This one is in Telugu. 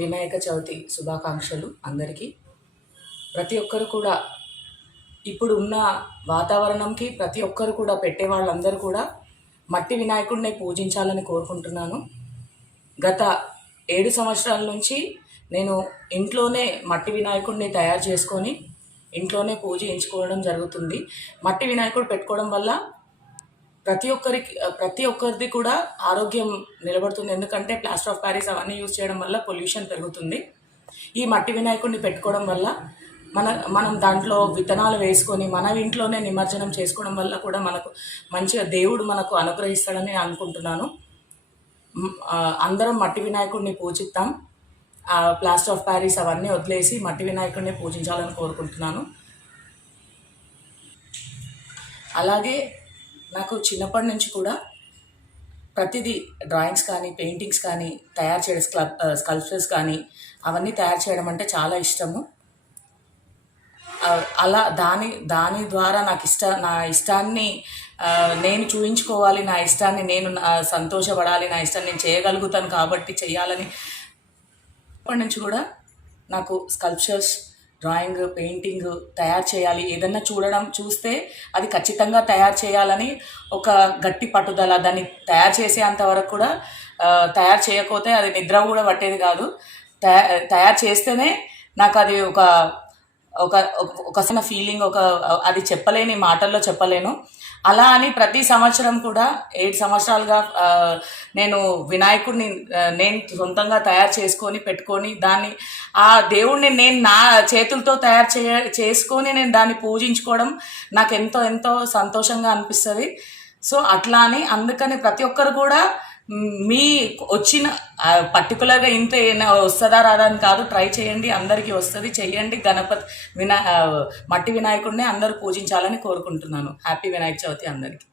వినాయక చవితి శుభాకాంక్షలు అందరికీ. ప్రతి ఒక్కరు కూడా ఇప్పుడు ఉన్న వాతావరణంకి ప్రతి ఒక్కరు కూడా పెట్టే వాళ్ళందరూ కూడా మట్టి వినాయకుడిని పూజించాలని కోరుకుంటున్నాను. గత 7 సంవత్సరాల నుంచి నేను ఇంట్లోనే మట్టి వినాయకుడిని తయారు చేసుకొని ఇంట్లోనే పూజ చేయించుకోవడం జరుగుతుంది. మట్టి వినాయకుడు పెట్టుకోవడం వల్ల ప్రతి ఒక్కరిది కూడా ఆరోగ్యం నిలబడుతుంది. ఎందుకంటే ప్లాస్టర్ ఆఫ్ ప్యారిస్ అవన్నీ యూజ్ చేయడం వల్ల పొల్యూషన్ పెరుగుతుంది. ఈ మట్టి వినాయకుడిని పెట్టుకోవడం వల్ల మనం దాంట్లో విత్తనాలు వేసుకొని మన ఇంట్లోనే నిమజ్జనం చేసుకోవడం వల్ల కూడా మనకు మంచిగా దేవుడు మనకు అనుగ్రహిస్తాడని అనుకుంటున్నాను. అందరం మట్టి వినాయకుడిని పూజిద్దాం. ప్లాస్టర్ ఆఫ్ ప్యారిస్ అవన్నీ వదిలేసి మట్టి వినాయకుడిని పూజించాలని కోరుకుంటున్నాను. అలాగే నాకు చిన్నప్పటి నుంచి కూడా ప్రతిదీ డ్రాయింగ్స్ కానీ పెయింటింగ్స్ కానీ తయారు చేయడం స్కల్ప్చర్స్ కానీ అవన్నీ తయారు చేయడం అంటే చాలా ఇష్టము. అలా దాని ద్వారా నా ఇష్టాన్ని నేను చూయించుకోవాలి, నా ఇష్టాన్ని నేను సంతోషపడాలి, నా ఇష్టాన్ని నేను చేయగలుగుతాను కాబట్టి చేయాలని అప్పటి నుంచి కూడా నాకు స్కల్ప్చర్స్, డ్రాయింగ్, పెయింటింగ్ తయారు చేయాలి, ఏదన్నా చూస్తే అది ఖచ్చితంగా తయారు చేయాలని ఒక గట్టి పట్టుదల. దాన్ని తయారు చేసేంత వరకు కూడా తయారు చేయకపోతే అది నిద్ర కూడా పట్టేది కాదు. తయారు చేస్తేనే నాకు అది ఒక చిన్న ఫీలింగ్, అది చెప్పలేని మాటల్లో చెప్పలేను. అలా అని ప్రతి సంవత్సరం కూడా 7 సంవత్సరాలుగా నేను వినాయకుడిని నేను సొంతంగా తయారు చేసుకొని పెట్టుకొని ఆ దేవుడిని నేను నా చేతులతో చేసుకొని నేను దాన్ని పూజించుకోవడం నాకు ఎంతో సంతోషంగా అనిపిస్తుంది. సో అట్లా అని అందుకని ప్రతి ఒక్కరు కూడా మీ వచ్చిన పర్టికులర్గా ఇంత వస్తుందా రాదా అని కాదు, ట్రై చేయండి, అందరికీ వస్తుంది, చెయ్యండి. మట్టి వినాయకుడిని అందరూ పూజించాలని కోరుకుంటున్నాను. హ్యాపీ వినాయక చవితి అందరికీ.